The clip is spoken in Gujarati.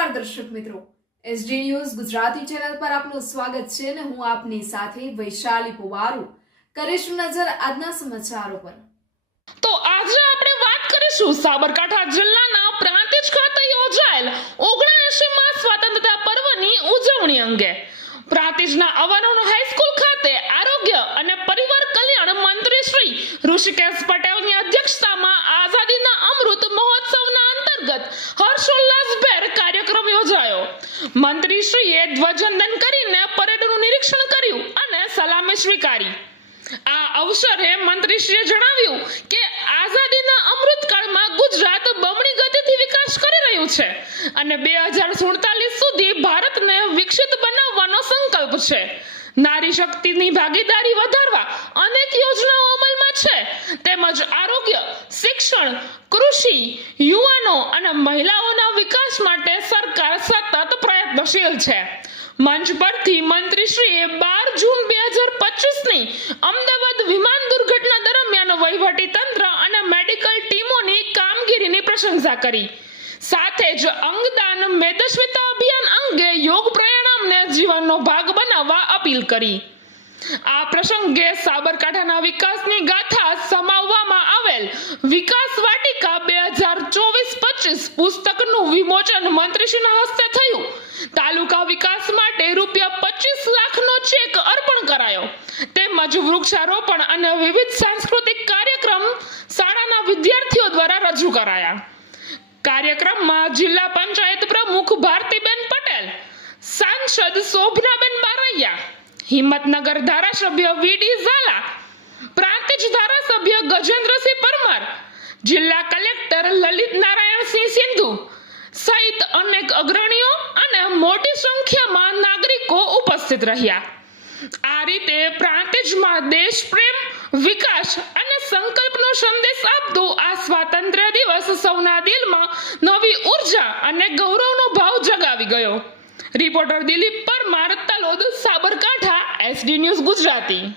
નમસ્કાર દર્શક મિત્રો. એસડી ન્યૂઝ ગુજરાતી ચેનલ પર આપનું સ્વાગત છે અને હું આપની સાથે વૈશાલી પુવારુ. કરીશું નજર આજના સમાચારો પર. તો આજે આપણે વાત કરીશું સાબરકાંઠા જિલ્લાના પ્રાંતિજ ખાતે યોજાયેલ ઓગણએંશીમાં સ્વતંત્રતા પર્વની ઉજવણી અંગે. પ્રાંતિજના અવનોન હાઈસ્કૂલ ખાતે આરોગ્ય અને પરિવાર કલ્યાણ મંત્રી શ્રી ઋષિકેશ પટેલની મંત્રીશ્રીએ ધ્વજવંદન કરીને પરેડનું નિરીક્ષણ કર્યું અને સલામી સ્વીકારી. આ અવસરે મંત્રીશ્રીએ જણાવ્યું કે આઝાદીના અમૃતકાળમાં ગુજરાત બમણી ગતિથી વિકાસ કરી રહ્યું છે અને બે હજાર સુડતાલીસ સુધી ભારતને વિકસિત બનાવવાનો સંકલ્પ છે. નારી શક્તિની ભાગીદારી વધારવા અનેક યોજનાઓ અમલમાં છે. તેમજ આરોગ્ય, શિક્ષણ, કૃષિ, યુવાનો અને મહિલાઓના વિકાસ માટે પ્રયત્નશીલ છે. મંચ પરથી મંત્રીશ્રીએ બાર જૂન બે હજાર પચીસની અમદાવાદ વિમાન દુર્ઘટના દરમિયાન વહીવટી તંત્ર અને મેડિકલ ટીમોની કામગીરીની પ્રશંસા કરી. સાથે જ અંગદાન મેદસ્વિતા અભિયાન અંગે યોગ પ્રયાણામને જીવનનો ભાગ બનાવવા અપીલ કરી. આ પ્રસંગે સાબરકાંઠાના વિકાસની ગાથા સમાવવામાં આવેલ વિકાસ વાટિકા બે હજાર ચોવીસ પચીસ પુસ્તકનું વિમોચન મંત્રીશ્રીના હસ્તે થયું. તાલુકા વિકાસ માટે રૂપિયા પચીસ લાખનો ચેક અર્પણ કરાયો. તેમજ વૃક્ષારોપણ અને વિવિધ સાંસ્કૃતિક કાર્યક્રમ શાળાના વિદ્યાર્થીઓ દ્વારા રજૂ કરાયા. કાર્યક્રમમાં જિલ્લા પંચાયત પ્રમુખ ભારતીબેન પટેલ, સાંસદ શોભનાબેન બારૈયા, હિંમતનગર ધારાસભ્ય વીડી ઝાલા, પ્રાંતિજ ધારાસભ્ય ગજેન્દ્રસિંહ પરમાર, જિલ્લા કલેક્ટર લલિત નારાયણસિંહ સિંધુ સહિત અનેક અગ્રણીઓ મોટી સંખ્યામાં નાગરિકો ઉપસ્થિત રહ્યા. આ રીતે પ્રાંતિજમાં દેશ પ્રેમ, વિકાસ અને સંકલ્પનો સંદેશ આપતો આ સ્વાતંત્ર્ય દિવસ સૌના દિલમાં નવી ઊર્જા અને ગૌરવનો ભાવ જગાવી ગયો. Reporter Dilip Parmar, Talod, Sabarkantha, SD news Gujarati.